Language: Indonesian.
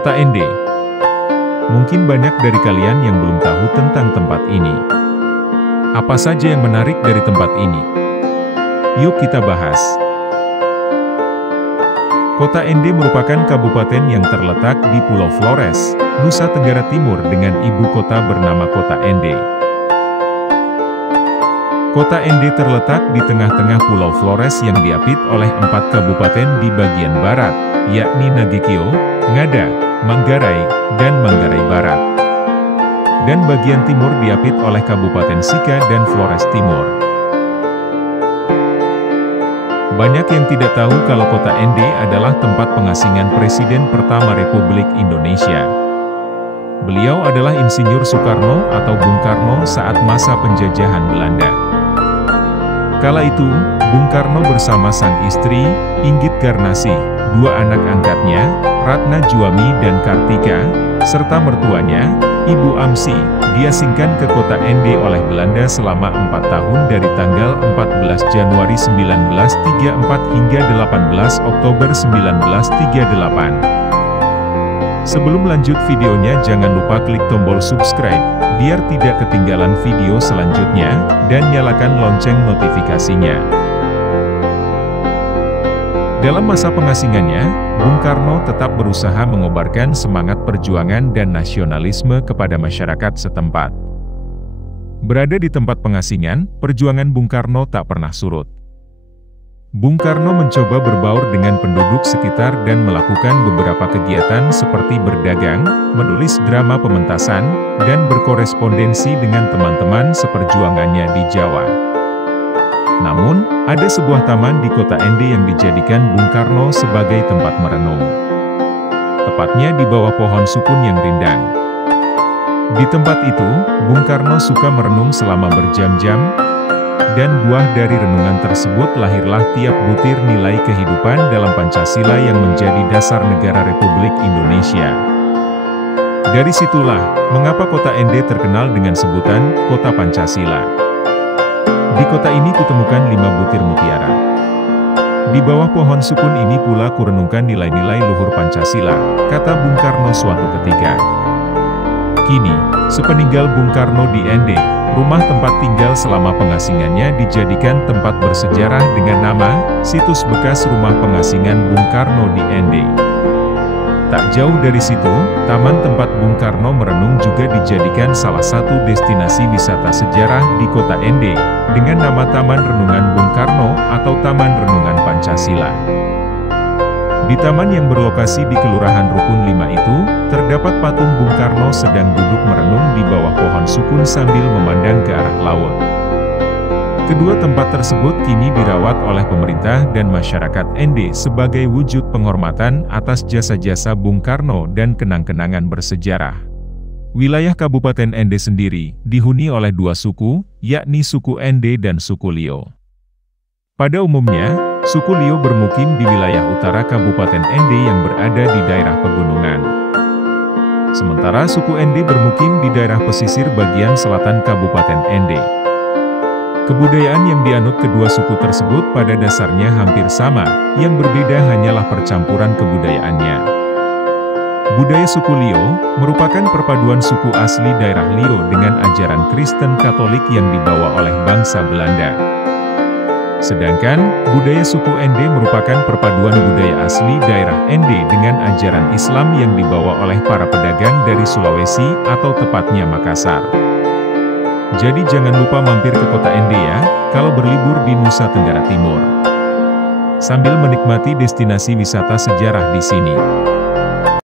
Kota Ende. Mungkin banyak dari kalian yang belum tahu tentang tempat ini. Apa saja yang menarik dari tempat ini? Yuk kita bahas. Kota Ende merupakan kabupaten yang terletak di Pulau Flores, Nusa Tenggara Timur dengan ibu kota bernama Kota Ende. Kota Ende terletak di tengah-tengah Pulau Flores yang diapit oleh 4 kabupaten di bagian barat, yakni Nagekio, Ngada, Manggarai, dan Manggarai Barat. Dan bagian timur diapit oleh Kabupaten Sika dan Flores Timur. Banyak yang tidak tahu kalau Kota Ende adalah tempat pengasingan Presiden pertama Republik Indonesia. Beliau adalah Insinyur Soekarno atau Bung Karno saat masa penjajahan Belanda. Kala itu, Bung Karno bersama sang istri, Inggit Garnasih, 2 anak angkatnya, Ratna Juwami dan Kartika, serta mertuanya, Ibu Amsi, diasingkan ke Kota Ende oleh Belanda selama 4 tahun dari tanggal 14 Januari 1934 hingga 18 Oktober 1938. Sebelum lanjut videonya jangan lupa klik tombol subscribe, biar tidak ketinggalan video selanjutnya, dan nyalakan lonceng notifikasinya. Dalam masa pengasingannya, Bung Karno tetap berusaha mengobarkan semangat perjuangan dan nasionalisme kepada masyarakat setempat. Berada di tempat pengasingan, perjuangan Bung Karno tak pernah surut. Bung Karno mencoba berbaur dengan penduduk sekitar dan melakukan beberapa kegiatan seperti berdagang, menulis drama pementasan, dan berkorespondensi dengan teman-teman seperjuangannya di Jawa. Namun, ada sebuah taman di Kota Ende yang dijadikan Bung Karno sebagai tempat merenung. Tepatnya di bawah pohon sukun yang rindang. Di tempat itu, Bung Karno suka merenung selama berjam-jam, dan buah dari renungan tersebut lahirlah tiap butir nilai kehidupan dalam Pancasila yang menjadi dasar negara Republik Indonesia. Dari situlah, mengapa Kota Ende terkenal dengan sebutan Kota Pancasila. Di kota ini kutemukan 5 butir mutiara. Di bawah pohon sukun ini pula kurenungkan nilai-nilai luhur Pancasila, kata Bung Karno suatu ketika. Kini, sepeninggal Bung Karno di Ende, rumah tempat tinggal selama pengasingannya dijadikan tempat bersejarah dengan nama, Situs Bekas Rumah Pengasingan Bung Karno di Ende. Tak jauh dari situ, taman tempat Bung Karno merenung juga dijadikan salah satu destinasi wisata sejarah di Kota Ende, dengan nama Taman Renungan Bung Karno atau Taman Renungan Pancasila. Di taman yang berlokasi di Kelurahan Rukun 5 itu, terdapat patung Bung Karno sedang duduk merenung di bawah pohon sukun sambil memandang ke arah laut. Kedua tempat tersebut kini dirawat oleh pemerintah dan masyarakat Ende sebagai wujud penghormatan atas jasa-jasa Bung Karno dan kenang-kenangan bersejarah. Wilayah Kabupaten Ende sendiri dihuni oleh 2 suku, yakni suku Ende dan suku Lio. Pada umumnya, suku Lio bermukim di wilayah utara Kabupaten Ende yang berada di daerah pegunungan. Sementara suku Ende bermukim di daerah pesisir bagian selatan Kabupaten Ende. Kebudayaan yang dianut kedua suku tersebut pada dasarnya hampir sama, yang berbeda hanyalah percampuran kebudayaannya. Budaya suku Lio merupakan perpaduan suku asli daerah Lio dengan ajaran Kristen Katolik yang dibawa oleh bangsa Belanda. Sedangkan, budaya suku Ende merupakan perpaduan budaya asli daerah Ende dengan ajaran Islam yang dibawa oleh para pedagang dari Sulawesi atau tepatnya Makassar. Jadi jangan lupa mampir ke Kota Ende ya, kalau berlibur di Nusa Tenggara Timur. Sambil menikmati destinasi wisata sejarah di sini.